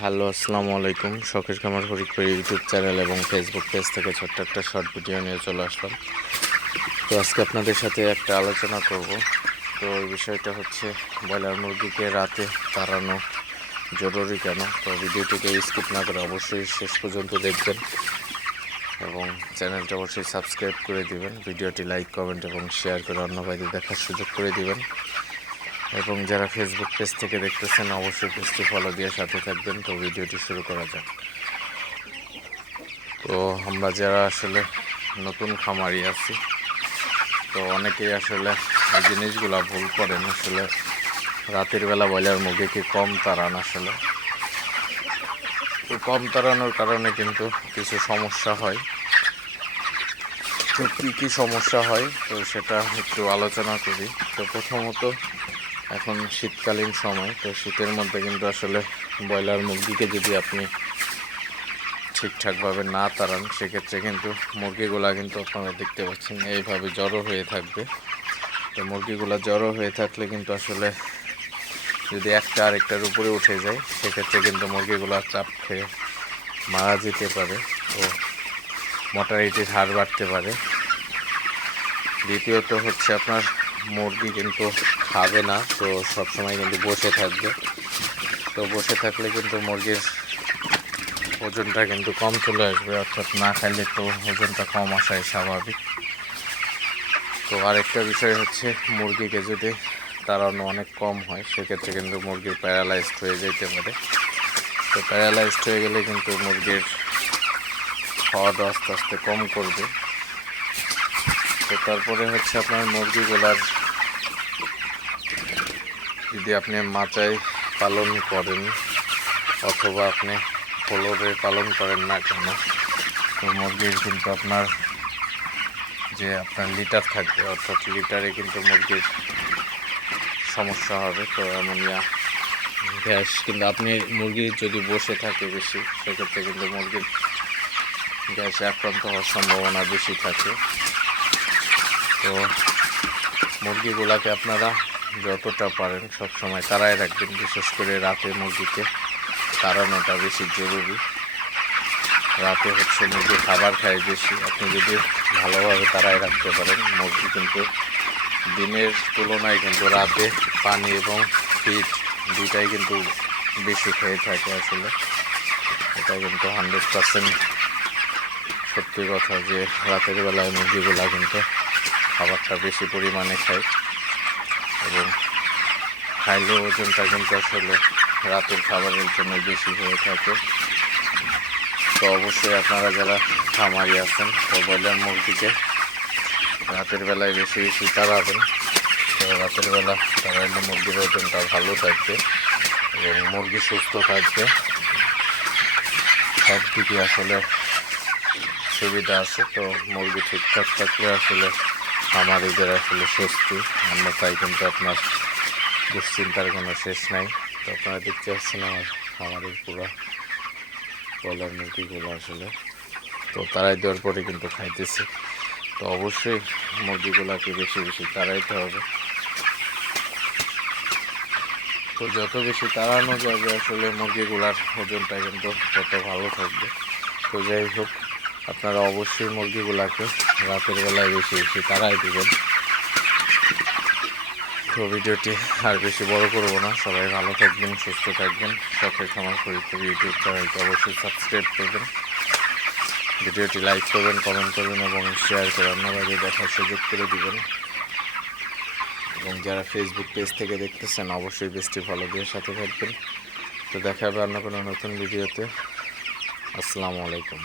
Hello, আসসালামু আলাইকুম। শখের খামার ফরিদপুর ইউটিউব চ্যানেল এবং ফেসবুক পেজ থেকে ছোট্ট একটা শর্ট ভিডিও নিয়ে চলে আসলাম। তো আজকে আপনাদের সাথে একটা আলোচনা করব। তো এই বিষয়টা হচ্ছে, ব্রয়লার মুরগিকে রাতে তাড়ানো জরুরি কেন? তো ভিডিওটিকে স্কিপ না করে অবশ্যই শেষ পর্যন্ত দেখবেন এবং চ্যানেলটা অবশ্যই সাবস্ক্রাইব করে দিবেন। ভিডিওটি লাইক, কমেন্ট এবং শেয়ার করে অন্য ভাইদের দেখার সুযোগ করে দিবেন। এবং যারা ফেসবুক পেজ থেকে দেখতেছেন, অবশ্যই পেজটি ফলো দিয়ে সাথে থাকবেন। তো ভিডিওটি শুরু করা যাক। তো আমরা যারা আসলে নতুন খামারি আছি, তো অনেকেই আসলে এই জিনিসগুলা ভুল করেন। আসলে রাতের বেলা ব্রয়লার মুরগিকে কম তাড়ান আসলে? তো কম তাড়ানোর কারণে কিন্তু কিছু সমস্যা হয়। তো কী কী সমস্যা হয়? তো সেটা একটু আলোচনা করি। তো প্রথমত এখন শীতকালীন সময়, তো শীতের মধ্যে কিন্তু আসলে ব্রয়লার মুরগিকে যদি আপনি ঠিকঠাকভাবে না তাড়ান, সেক্ষেত্রে কিন্তু মুরগিগুলা কিন্তু আপনারা দেখতে পাচ্ছেন এইভাবে জড়ো হয়ে থাকবে। তো মুরগিগুলা জড়ো হয়ে থাকলে কিন্তু আসলে যদি একটা আরেকটার উপরে উঠে যায়, সেক্ষেত্রে কিন্তু মুরগিগুলা চাপ খেয়ে মারা যেতে পারে ও মর্টালিটির হার বাড়তে পারে। দ্বিতীয়ত হচ্ছে আপনার মুরগি কিন্তু খাবে না, তো সবসময় কিন্তু বসে থাকবে। তো বসে থাকলে কিন্তু মুরগির ওজনটা কিন্তু কম চলে আসবে, অর্থাৎ না খাইলে তো ওজনটা কম আসাই স্বাভাবিক। তো আরেকটা বিষয় হচ্ছে, মুরগিকে যদি তাড়ানো অনেক কম হয়, সেক্ষেত্রে কিন্তু মুরগির প্যারালাইজড হয়ে যেতে পারে। তো প্যারালাইজড হয়ে গেলে কিন্তু মুরগির খাওয়া দাওয়া আস্তে আস্তে কম করবে। তো তারপরে হচ্ছে আপনার মুরগিগুলার যদি আপনি মাচায় পালন করেন অথবা আপনি ফ্লোরে পালন করেন না কেন, তো মুরগির কিন্তু আপনার যে আপনার লিটার থাকবে, অর্থাৎ লিটারে কিন্তু মুরগির সমস্যা হবে, তো অ্যামোনিয়া গ্যাস কিন্তু আপনি মুরগি যদি বসে থাকে বেশি, সেক্ষেত্রে কিন্তু মুরগির গ্যাসে আক্রান্ত হওয়ার সম্ভাবনা বেশি থাকে। তো মুরগিগুলাকে আপনারা যতটা পারেন সব সময় তারাই রাখবেন, বিশেষ করে রাতে মুরগিকে তাড়ানোটা বেশি জরুরি। রাতে হচ্ছে মুরগি খাবার খায় বেশি, আপনি যদি ভালোভাবে তারাই রাখতে পারেন, মুরগি কিন্তু দিনের তুলনায় কিন্তু রাতে পানি এবং ফিট দুইটাই কিন্তু বেশি খেয়ে থাকে আসলে। এটা কিন্তু হান্ড্রেড পার্সেন্ট সত্যি কথা যে রাতের বেলায় মুরগিগুলা কিন্তু খাবারটা বেশি পরিমাণে খায় এবং খাইলে ওজনটা কিন্তু আসলে রাতের খাবারের জন্য বেশি হয়ে থাকে। তো অবশ্যই আপনারা যারা খামারি আছেন তো ব্রয়লার মুরগিকে রাতের বেলায় বেশি বেশি তাড়াবেন। তো রাতের বেলা তাড়াইলে মুরগির ওজনটা ভালো থাকবে এবং মুরগি সুস্থ থাকবে। সব দিকে আসলে সুবিধা আছে, তো মুরগি ঠিকঠাক থাকলে আসলে খামারিদের আসলে স্বস্তি। আমরা তাই কিন্তু আপনার দুশ্চিন্তার কোনো শেষ নাই। তো আপনারা দেখতে পাচ্ছেন আমার খামারের পুরো ব্রয়লার মুরগিগুলো আসলে। তো তারাই দেওয়ার পরে কিন্তু খাইতেছে। তো অবশ্যই মুরগিগুলোকে বেশি বেশি তাড়াইতে হবে। তো যত বেশি তাড়ানো যাবে আসলে মুরগিগুলার ওজনটা কিন্তু তত ভালো থাকবে। তো যাই হোক আপনারা অবশ্যই মুরগিগুলাকে রাতের বেলায় বেশি বেশি তাড়াই দেবেন। তো ভিডিওটি আর বেশি বড় করব না। সবাই ভালো থাকবেন, সুস্থ থাকবেন। শখের খামার ফরিদপুর ইউটিউব চ্যানেলকে অবশ্যই সাবস্ক্রাইব করবেন। ভিডিওটি লাইক করবেন কমেন্ট করবেন এবং শেয়ার করে অন্যভাবে দেখার সুযোগ করে দিবেন। এবং যারা ফেসবুক পেজ থেকে দেখতেছেন, অবশ্যই পেজটি ফলো দিয়ে সাথে থাকবেন। তো দেখা হবে অন্য কোনো নতুন ভিডিওতে। আসসালামু আলাইকুম।